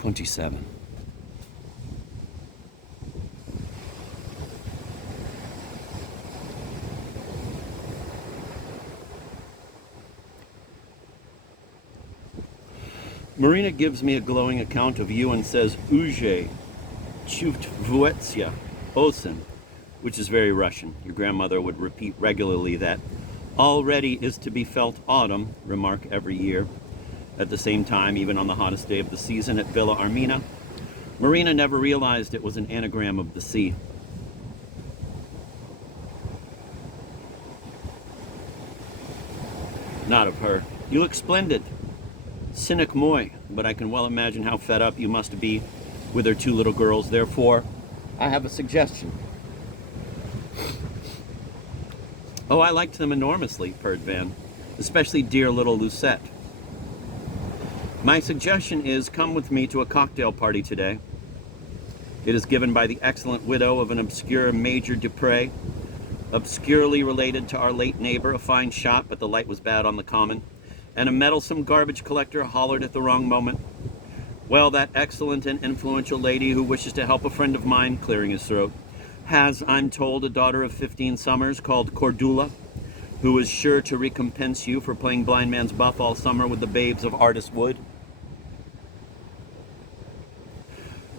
27. Marina gives me a glowing account of you and says, Uje, Chuvtvuetsia, Osen, which is very Russian. Your grandmother would repeat regularly that already is to be felt autumn remark every year. At the same time, even on the hottest day of the season at Villa Armina, Marina never realized it was an anagram of the sea. Not of her. You look splendid. Cynic moi, but I can well imagine how fed up you must be with her two little girls. Therefore, I have a suggestion. Oh, I liked them enormously, purred Van, especially dear little Lucette. My suggestion is come with me to a cocktail party today. It is given by the excellent widow of an obscure Major Dupre, obscurely related to our late neighbor, a fine shot, but the light was bad on the common, and a meddlesome garbage collector hollered at the wrong moment. Well, that excellent and influential lady who wishes to help a friend of mine, clearing his throat, has, I'm told, a daughter of 15 summers called Cordula, who is sure to recompense you for playing blind man's buff all summer with the babes of Artist Wood.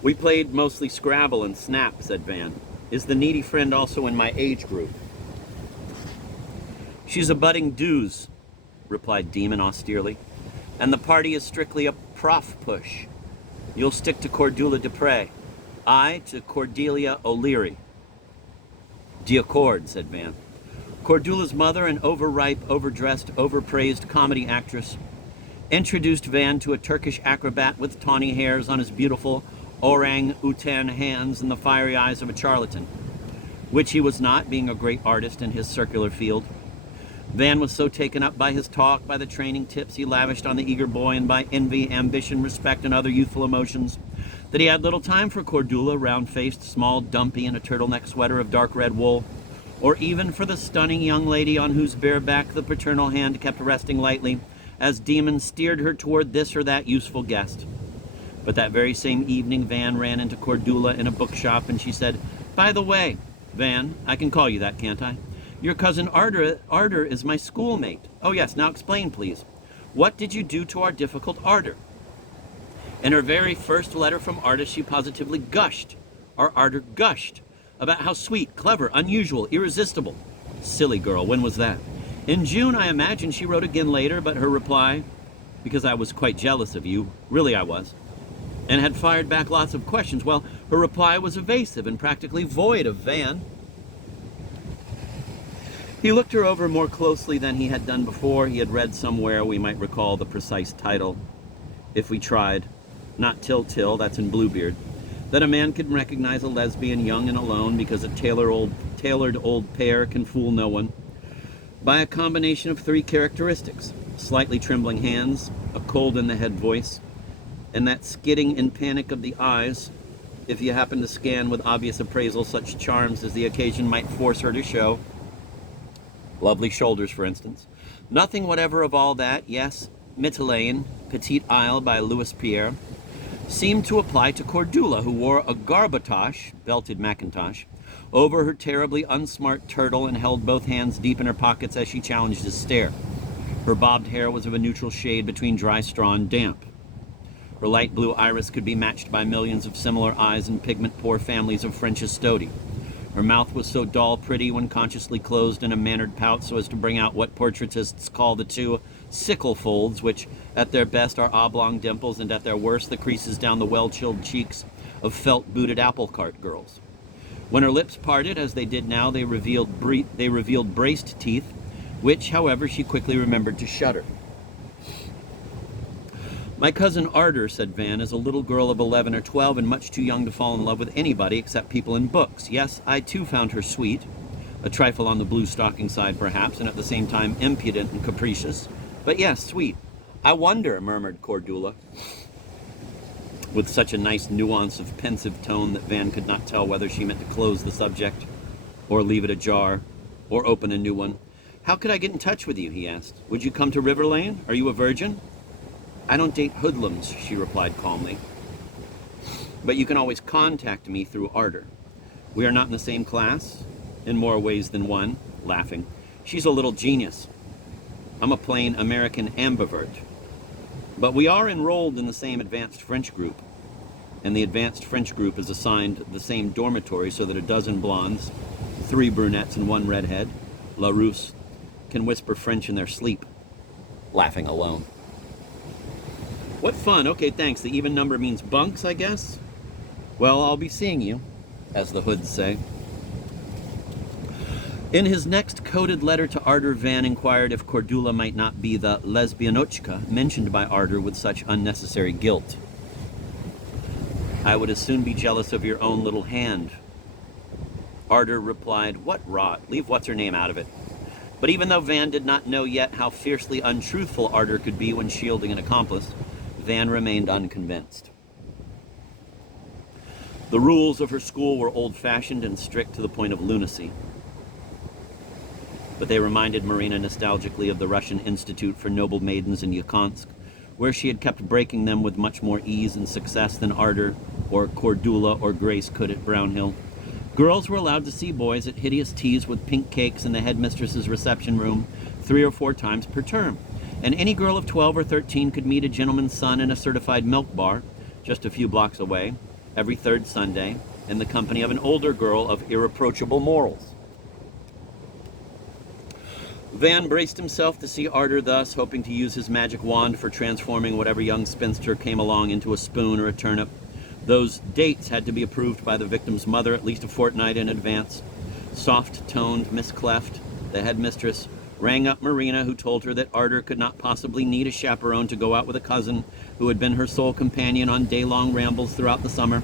We played mostly Scrabble and Snap, said Van. Is the needy friend also in my age group? She's a budding dooze, replied Demon austerely, and the party is strictly a prof push. You'll stick to Cordula Dupre. I to Cordelia O'Leary. D'Accord, said Van. Cordula's mother, an overripe, overdressed, overpraised comedy actress, introduced Van to a Turkish acrobat with tawny hairs on his beautiful orang-utan hands and the fiery eyes of a charlatan, which he was not, being a great artist in his circular field. Van was so taken up by his talk, by the training tips he lavished on the eager boy, and by envy, ambition, respect, and other youthful emotions, that he had little time for Cordula, round-faced, small, dumpy, in a turtleneck sweater of dark red wool, or even for the stunning young lady on whose bare back the paternal hand kept resting lightly as Demon steered her toward this or that useful guest. But that very same evening, Van ran into Cordula in a bookshop, and she said, By the way, Van, I can call you that, can't I? Your cousin Ardor is my schoolmate. Oh yes, now explain, please. What did you do to our difficult Ardor? In her very first letter from Ardor, she positively gushed. Our Ardor gushed about how sweet, clever, unusual, irresistible. Silly girl, when was that? In June, I imagine. She wrote again later, but her reply, because I was quite jealous of you, really I was, and had fired back lots of questions, well, her reply was evasive and practically void of Van. He looked her over more closely than he had done before. He had read somewhere, we might recall the precise title, if we tried, not Till, that's in Bluebeard, that a man can recognize a lesbian young and alone because a tailored old pair can fool no one, by a combination of three characteristics: slightly trembling hands, a cold-in-the-head voice, and that skidding in panic of the eyes, if you happen to scan with obvious appraisal such charms as the occasion might force her to show. Lovely shoulders, for instance. Nothing whatever of all that, yes, Mytilene, Petite Isle by Louis Pierre, seemed to apply to Cordula, who wore a garbotosh, belted mackintosh, over her terribly unsmart turtle and held both hands deep in her pockets as she challenged his stare. Her bobbed hair was of a neutral shade between dry straw and damp. Her light blue iris could be matched by millions of similar eyes in pigment-poor families of French Estodi. Her mouth was so dull pretty when consciously closed in a mannered pout so as to bring out what portraitists call the two sickle folds, which at their best are oblong dimples and at their worst the creases down the well-chilled cheeks of felt-booted apple cart girls. When her lips parted, as they did now, they revealed braced teeth, which, however, she quickly remembered to shudder. My cousin Ardor, said Van, is a little girl of 11 or 12 and much too young to fall in love with anybody except people in books. Yes, I too found her sweet, a trifle on the blue stocking side perhaps, and at the same time impudent and capricious. But yes, sweet. I wonder, murmured Cordula, with such a nice nuance of pensive tone that Van could not tell whether she meant to close the subject, or leave it ajar, or open a new one. How could I get in touch with you, he asked. Would you come to River Lane? Are you a virgin? I don't date hoodlums, she replied calmly. but you can always contact me through Ardor. We are not in the same class, in more ways than one, laughing. She's a little genius. I'm a plain American ambivert. But we are enrolled in the same advanced French group, and the advanced French group is assigned the same dormitory so that a dozen blondes, 3 brunettes and 1 redhead, La Russe, can whisper French in their sleep, laughing alone. What fun. Okay, thanks. The even number means bunks, I guess? Well, I'll be seeing you, as the hoods say. In his next coded letter to Ardor, Van inquired if Cordula might not be the lesbianochka mentioned by Ardor with such unnecessary guilt. I would as soon be jealous of your own little hand. Ardor replied, what rot, leave what's-her-name out of it. But even though Van did not know yet how fiercely untruthful Ardor could be when shielding an accomplice, Van remained unconvinced. The rules of her school were old-fashioned and strict to the point of lunacy. But they reminded Marina nostalgically of the Russian Institute for Noble Maidens in Yakonsk, where she had kept breaking them with much more ease and success than Ardor or Cordula or Grace could at Brownhill. Girls were allowed to see boys at hideous teas with pink cakes in the headmistress's reception room 3 or 4 times per term. And any girl of 12 or 13 could meet a gentleman's son in a certified milk bar, just a few blocks away, every 3rd Sunday, in the company of an older girl of irreproachable morals. Van braced himself to see Ardor thus, hoping to use his magic wand for transforming whatever young spinster came along into a spoon or a turnip. Those dates had to be approved by the victim's mother at least a fortnight in advance. Soft-toned Miss Cleft, the headmistress, rang up Marina, who told her that Ardor could not possibly need a chaperone to go out with a cousin who had been her sole companion on day-long rambles throughout the summer.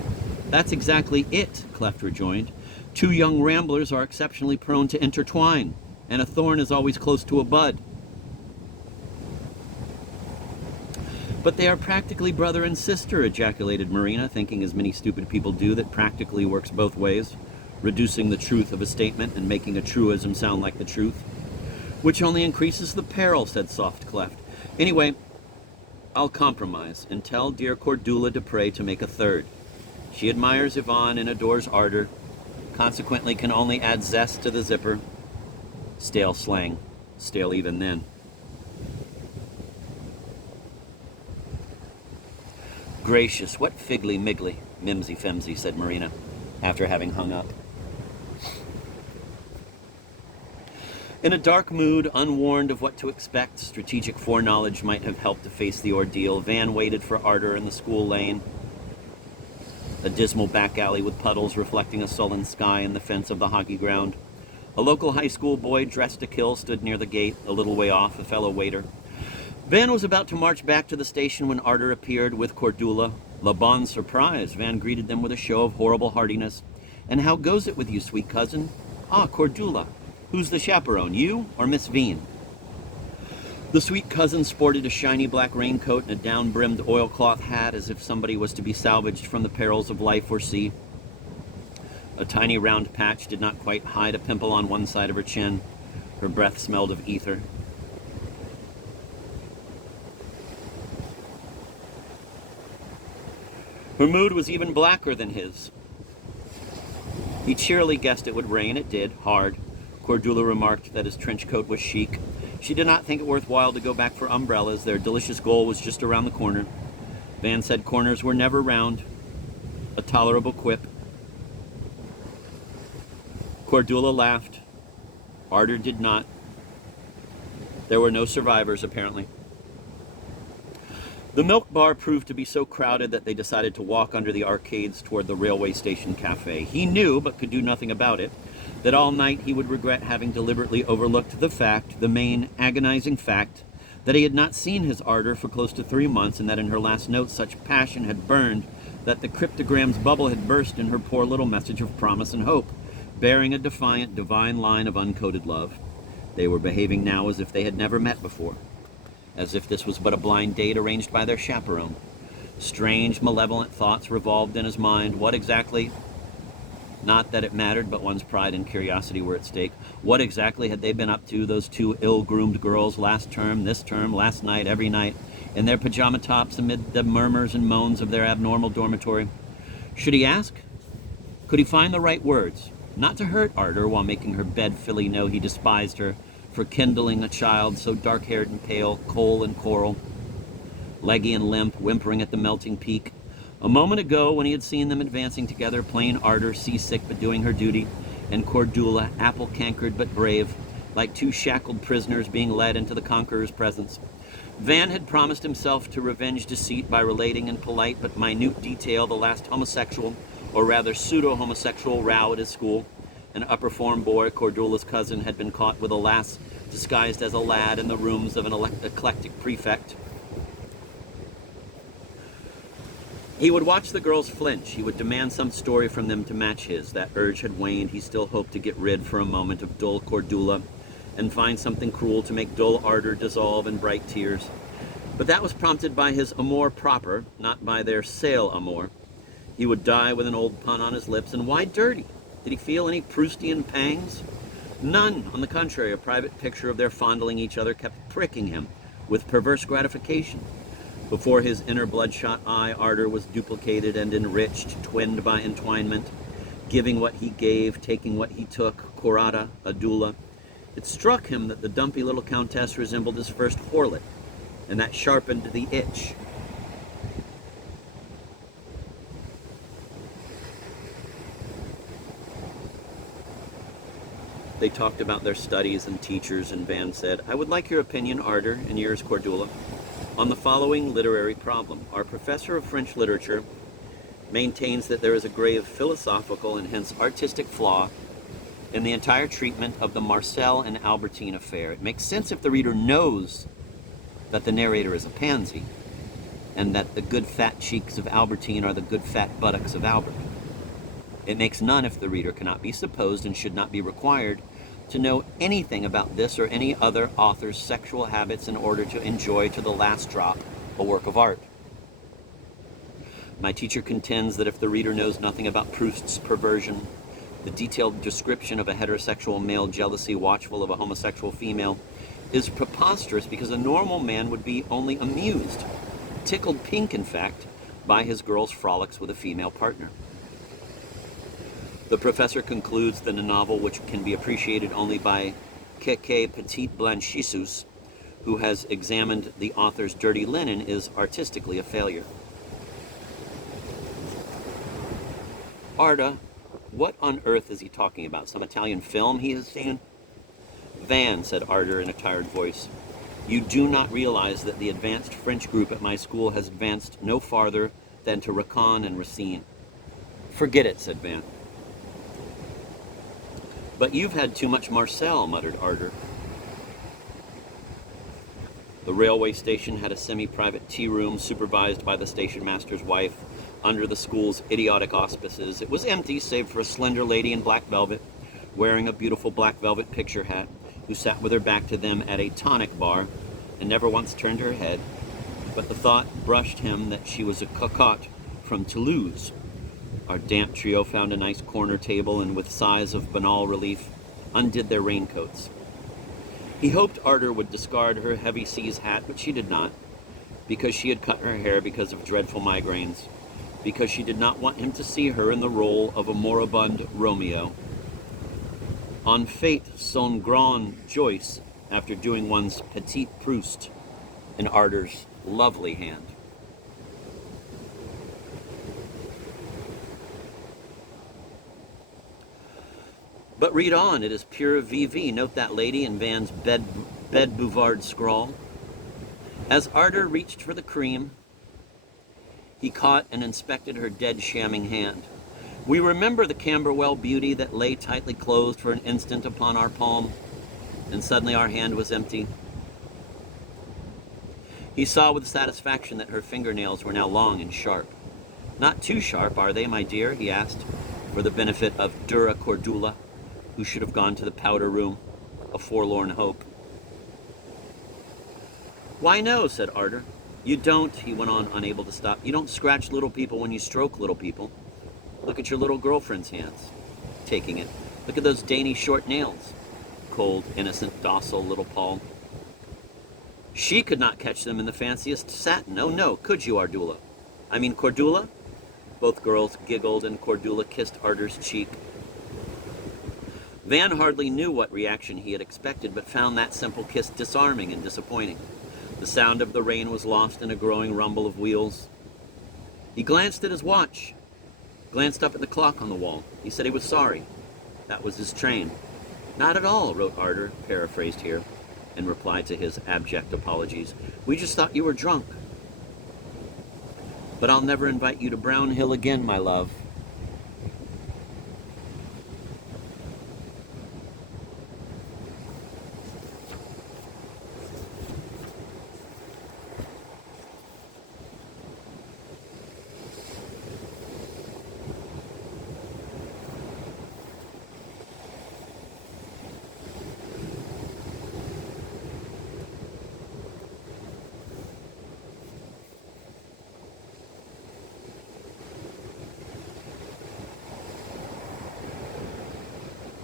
That's exactly it, Cleft rejoined. 2 young ramblers are exceptionally prone to intertwine, and a thorn is always close to a bud. But they are practically brother and sister, ejaculated Marina, thinking as many stupid people do that practically works both ways, reducing the truth of a statement and making a truism sound like the truth. Which only increases the peril, said Soft Cleft. Anyway, I'll compromise and tell dear Cordula Dupre to make a 3rd. She admires Yvonne and adores Ardor, consequently can only add zest to the zipper. Stale slang, stale even then. Gracious, what figgly-miggly, mimsy-femsy, said Marina, after having hung up. In a dark mood, unwarned of what to expect, strategic foreknowledge might have helped to face the ordeal. Van waited for Ardor in the school lane, a dismal back alley with puddles reflecting a sullen sky in the fence of the hockey ground. A local high school boy dressed to kill stood near the gate, a little way off, a fellow waiter. Van was about to march back to the station when Ardor appeared with Cordula. La bonne surprise, Van greeted them with a show of horrible heartiness. And how goes it with you, sweet cousin? Ah, Cordula. Who's the chaperone, you or Miss Veen? The sweet cousin sported a shiny black raincoat and a down-brimmed oilcloth hat as if somebody was to be salvaged from the perils of life or sea. A tiny round patch did not quite hide a pimple on one side of her chin. Her breath smelled of ether. Her mood was even blacker than his. He cheerily guessed it would rain. It did, hard. Cordula remarked that his trench coat was chic. She did not think it worthwhile to go back for umbrellas. Their delicious goal was just around the corner. Van said corners were never round. A tolerable quip. Cordula laughed. Ardor did not. There were no survivors, apparently. The milk bar proved to be so crowded that they decided to walk under the arcades toward the railway station cafe. He knew, but could do nothing about it, that all night he would regret having deliberately overlooked the fact, the main agonizing fact, that he had not seen his Ardor for close to 3 months, and that in her last note such passion had burned that the cryptogram's bubble had burst in her poor little message of promise and hope, bearing a defiant, divine line of uncoded love. They were behaving now as if they had never met before, as if this was but a blind date arranged by their chaperone. Strange, malevolent thoughts revolved in his mind. What exactly? Not that it mattered, but one's pride and curiosity were at stake. What exactly had they been up to, those 2 ill-groomed girls, last term, this term, last night, every night, in their pajama tops amid the murmurs and moans of their abnormal dormitory? Should he ask? Could he find the right words? Not to hurt Ardor while making her bedfellow know he despised her for kindling a child so dark-haired and pale, coal and coral, leggy and limp, whimpering at the melting peak. A moment ago, when he had seen them advancing together, plain Ardor, seasick but doing her duty, and Cordula, apple-cankered but brave, like two shackled prisoners being led into the conqueror's presence. Van had promised himself to revenge deceit by relating in polite but minute detail the last homosexual, or rather pseudo-homosexual, row at his school. An upper-form boy, Cordula's cousin, had been caught with a lass disguised as a lad in the rooms of an eclectic prefect. He would watch the girls flinch. He would demand some story from them to match his. That urge had waned. He still hoped to get rid for a moment of dull Cordula and find something cruel to make dull ardor dissolve in bright tears. But that was prompted by his amour proper, not by their sale amour. He would die with an old pun on his lips, and why dirty? Did he feel any Proustian pangs? None. On the contrary, a private picture of their fondling each other kept pricking him with perverse gratification. Before his inner bloodshot eye, ardor was duplicated and enriched, twinned by entwinement, giving what he gave, taking what he took, Corada, Adula. It struck him that the dumpy little countess resembled his first whorelet, and that sharpened the itch. They talked about their studies and teachers, and Van said, "I would like your opinion, Ardor, and yours, Cordula, on the following literary problem. Our professor of French literature maintains that there is a grave philosophical and hence artistic flaw in the entire treatment of the Marcel and Albertine affair. It makes sense if the reader knows that the narrator is a pansy, and that the good fat cheeks of Albertine are the good fat buttocks of Albert. It makes none if the reader cannot be supposed and should not be required to know anything about this or any other author's sexual habits in order to enjoy to the last drop a work of art. My teacher contends that if the reader knows nothing about Proust's perversion, the detailed description of a heterosexual male jealousy watchful of a homosexual female is preposterous, because a normal man would be only amused, tickled pink in fact, by his girl's frolics with a female partner. The professor concludes that a novel which can be appreciated only by Keke Petit Blanchisseuse, who has examined the author's dirty linen, is artistically a failure. Arda, what on earth is he talking about? Some Italian film he has seen? Van, said Ardor in a tired voice, you do not realize that the advanced French group at my school has advanced no farther than to Racan and Racine. Forget it, said Van. But you've had too much Marcel, muttered Ardor. The railway station had a semi-private tea room supervised by the station master's wife under the school's idiotic auspices. It was empty save for a slender lady in black velvet, wearing a beautiful black velvet picture hat, who sat with her back to them at a tonic bar and never once turned her head. But the thought brushed him that she was a cocotte from Toulouse. Our damp trio found a nice corner table and, with sighs of banal relief, undid their raincoats. He hoped Ardor would discard her heavy seas hat, but she did not, because she had cut her hair because of dreadful migraines, because she did not want him to see her in the role of a moribund Romeo. En fait, son grand Joyce, after doing one's Petit Proust in Ardor's lovely hand. But read on, it is pure VV. Note that lady in Van's bed bouvard scrawl. As Ardor reached for the cream, he caught and inspected her dead shamming hand. We remember the Camberwell beauty that lay tightly closed for an instant upon our palm, and suddenly our hand was empty. He saw with satisfaction that her fingernails were now long and sharp. Not too sharp, are they, my dear? He asked, for the benefit of Dura Cordula, who should have gone to the powder room, a forlorn hope. Why no, said Ardor. You don't, he went on, unable to stop. You don't scratch little people when you stroke little people. Look at your little girlfriend's hands. Taking it. Look at those dainty short nails. Cold, innocent, docile little palm. She could not catch them in the fanciest satin. Oh no, could you, Cordula? Both girls giggled, and Cordula kissed Arter's cheek. Van hardly knew what reaction he had expected, but found that simple kiss disarming and disappointing. The sound of the rain was lost in a growing rumble of wheels. He glanced at his watch, glanced up at the clock on the wall. He said he was sorry. That was his train. Not at all, wrote Arter, paraphrased here, in reply to his abject apologies. We just thought you were drunk. But I'll never invite you to Brown Hill again, my love.